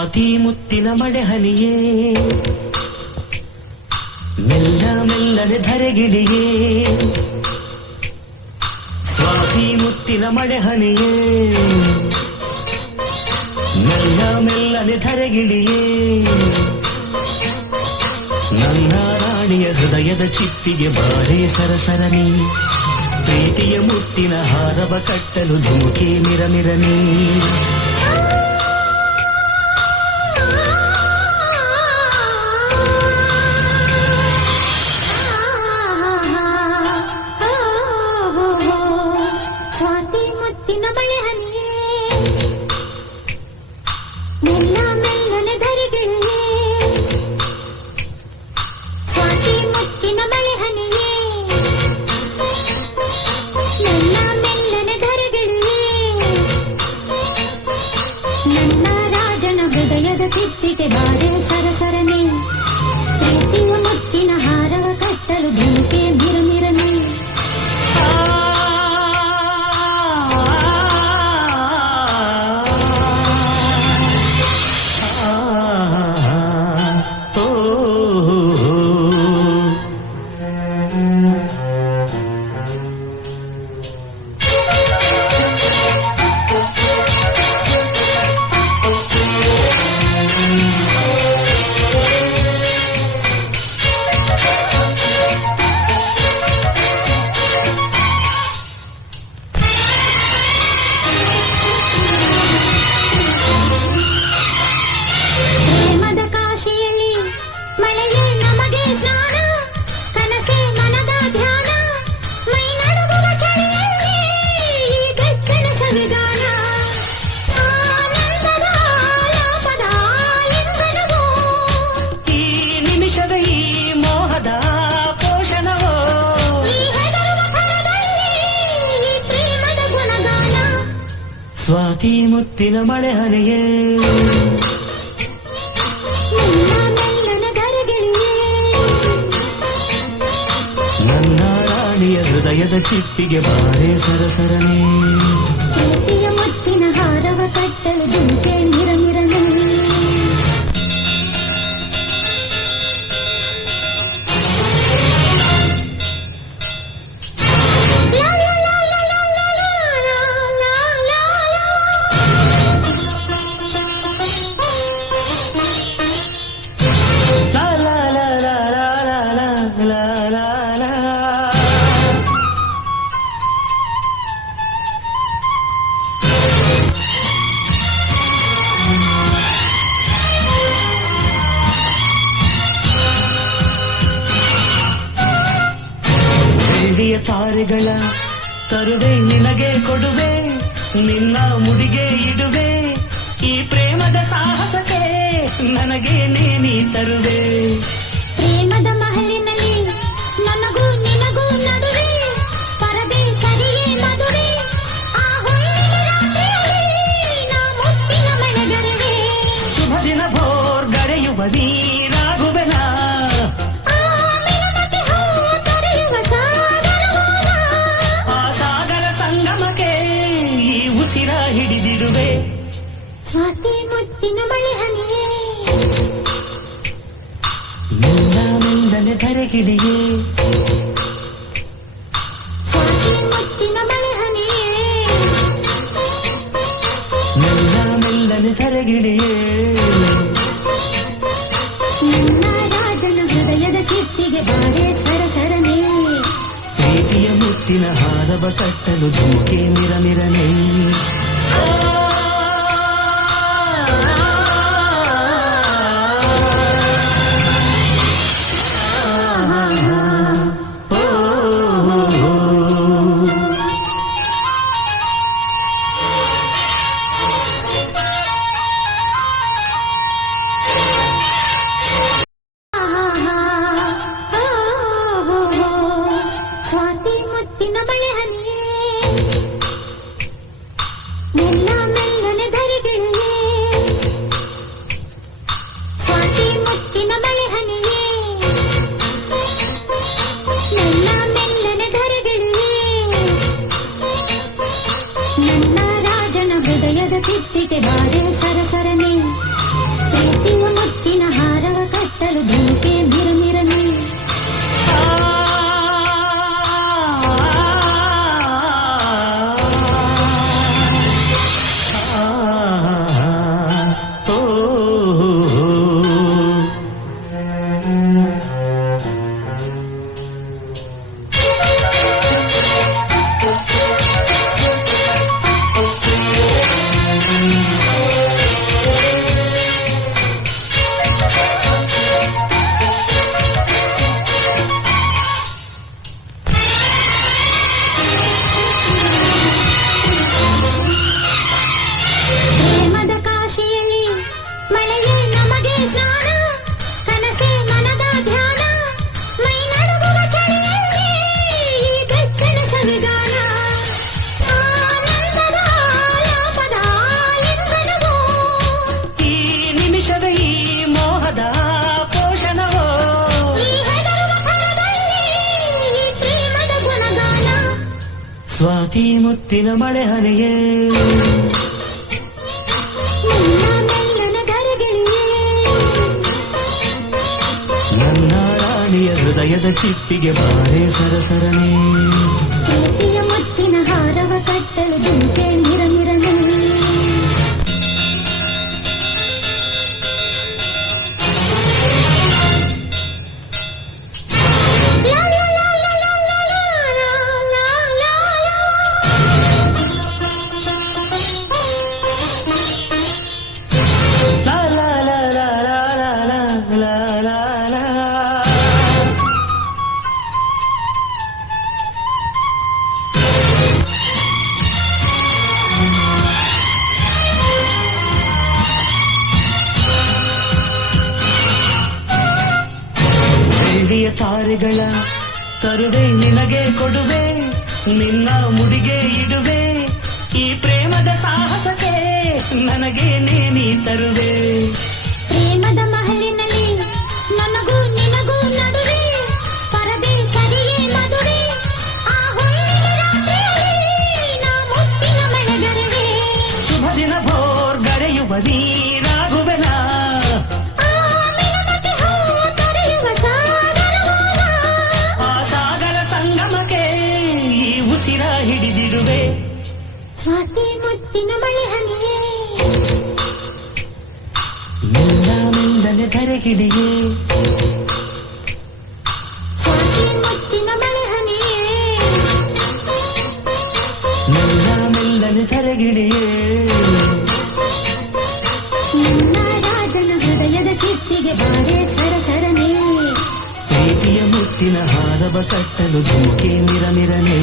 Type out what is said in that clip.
ಸ್ವಾತಿ ಮುತ್ತಿನ ಮಳೆ ಹನಿಯೇ ಮೆಲ್ಲ ಮೆಲ್ಲನೆ ಧರೆಗಿಳಿಯೇ ಸ್ವಾತಿ ಮುತ್ತಿನ ಮಳೆ ಹನಿಯೇ ಮೆಲ್ಲ ಮೆಲ್ಲನೆ ಧರೆಗಿಳಿಯೇ ನನ್ನ ರಾಣಿಯ ಹೃದಯದ ಚಿಪ್ಪಿಗೆ ಬಾರೇ ಸರಸರನಿ ಪ್ರೀತಿಯ ಮುತ್ತಿನ ಹಾರವ ಕಟ್ಟಲು ಧುಮುಕಿ ಮಿರಮಿರನಿ ಸ್ವಾತಿ ಮುತ್ತಿನ ಮಳೆ ಹನಿಯೇ ಮೆಲ್ಲ ಮೆಲ್ಲನೆ ಧರೆಗಿಳಿಯೇ ಸ್ವಾತಿ ಮುತ್ತಿನ ಮಳೆ ಹನಿಯೇ ಮೆಲ್ಲ ಮೆಲ್ಲನೆ ಧರೆಗಿಳಿಯೇ ನನ್ನ ರಾಜನ ಹೃದಯದ ತಿಪ್ಪಿಗೆ ಬಾರೆ ಸರಸರನೆ ಪ್ರೀತಿಯ ಮುತ್ತಿನ ಹಾರವ ಕಟ್ಟಲು ಧುಮುಕೆ ಮಿರಮಿರನೆ ಸ್ವಾತಿ ಮುತ್ತಿನ ಮಳೆ ಹನಿಯೇ ಮೆಲ್ಲನೆ ಧರೆಗಿಳಿಯೇ ನನ್ನ ರಾಣಿಯ ಹೃದಯದ ಚಿಪ್ಪಿಗೆ ಬಾರೆ ಸರಸರನೆ ಪ್ರೀತಿಯ ಮುತ್ತಿನ ಹಾರವ ಕಟ್ಟಲು ಧುಮುಕೆ ಮಿರಮಿರನೆ ತಾರೆಗಳ ತರುವೆ ನಿನಗೆ ಕೊಡುವೆ ನಿನ್ನ ಮುಡಿಗೆ ಇಡುವೆ ಈ ಪ್ರೇಮದ ಸಾಹಸಕ್ಕೆ ನನಗೆ ನೀ ತರುವೆ ಪ್ರೇಮದ ಮಹಲಿನಲ್ಲಿ ನನಗೂ ನಿನಗೂ ನಡುವೆ ಪರದೆ ಸರಿಯೇ ಮದುವೆ ಆ ಹೊನ್ನಿನ ರಾತ್ರಿಯಲ್ಲಿ ನಾ ಮುತ್ತಿನ ಮಳೆಗರೆವೆ ಶುಭ ದಿನ ಭೋರ್ ಗರೆಯುವ ನೀರಾಗುವೆನ ಹಿಡಿದಿಡುವೆ ಸ್ವಾತಿ ಮುತ್ತಿನ ಮಳೆ ಹನಿಯೇ ಮೆಲ್ಲ ಮೆಲ್ಲನೆ ಧರೆಗಿಳಿಯೇ ಸ್ವಾತಿ ಮುತ್ತಿನ ಮಳೆ ಹನಿಯೇ ಮೆಲ್ಲ ಮೆಲ್ಲನೆ ಧರೆಗಿಳಿಯೇ ನನ್ನ ರಾಜನ ಹೃದಯದ ಚಿಪ್ಪಿಗೆ ಬಾರೆ ಸರಸರನೆ ಪ್ರೀತಿಯ ಮುತ್ತಿನ ಹಾರವ ಕಟ್ಟಲು ಧುಮುಕೆ ಮಿರಮಿರನೆ ಸ್ವಾತಿ ಮುತ್ತಿನ ಮಳೆ ಹನಿಯೇ ಮೆಲ್ಲ ಸ್ವಾತಿ ಮುತ್ತಿನ ಮಳೆ ಹನಿಯೇ ನಿನ್ನ ಮೆಲ್ಲನ ಧರೆಗಿಳಿಯೇ ನನ್ನ ರಾಣಿಯ ಹೃದಯದ ಚಿಪ್ಪಿಗೆ ಬಾರೆ ಸರಸರನೆ ಪ್ರೀತಿಯ ಮುತ್ತಿನ ಹಾರವ ಕಟ್ಟಲು ಜಿಂಕೆ ಮಿರಮಿರನೆ ಲಾ ಲಾ ಲಾ ಲಾ ಲಾ ಲಾ ಲಾ ಲಾ ಲಾ. ಬೆಳ್ಳಿಯ ತಾರೆಗಳ ತರುವೆ ನಿನಗೆ ಕೊಡುವೆ ನಿನ್ನ ಮುಡಿಗೆ ಇಡುವೆ ಈ ಪ್ರೇಮದ ಸಾಹಸಕ್ಕೆ ನನಗೆ ನೀ ತರುವೆ ಪ್ರೇಮದ ಮಹಲಿನಲ್ಲಿ ನನಗೂ ನಿನಗೂ ನಡುವೆ ಪರದೆ ಸರಿಯೇ ಮದುವೆ ಆ ಹೊನ್ನಿನ ರಾತ್ರಿಯಲ್ಲಿ ನಾ ಮುತ್ತಿನ ಮಳೆಗರುವೆ ಶುಭ ದಿನ ಭೋರ್ ಗರೆಯುವ ನೀರಾಗುವೆನ ಆ ಮಿಲನತೆ ಹೋ ತೊರೆಯುವ ಸಾಗರವಾನ ಆ ಸಾಗರ ಸಂಗಮಕ್ಕೆ ಈ ಉಸಿರ ಹಿಡಿದಿಡುವೆ ಸ್ವಾತಿ ಮುತ್ತಿನ ಮಳೆ ಹನಿಯೇ ಮೆಲ್ಲ ಮೆಲ್ಲನೆ ಧರೆಗಿಳಿಯೇ ಸ್ವಾತಿ ಮುತ್ತಿನ ಮಳೆ ಹನಿಯೇ ಮೆಲ್ಲ ಮೆಲ್ಲನೆ ಧರೆಗಿಳಿಯೇ ನಿನ್ನ ರಾಜನ ಹೃದಯದ ಚಿಪ್ಪಿಗೆ ಬಾರೆ ಸರಸರನೆ ಪ್ರೀತಿಯ ಮುತ್ತಿನ ಹಾರವ ಕಟ್ಟಲು ಜಿಂಕೆ ಮಿರಮಿರನೆ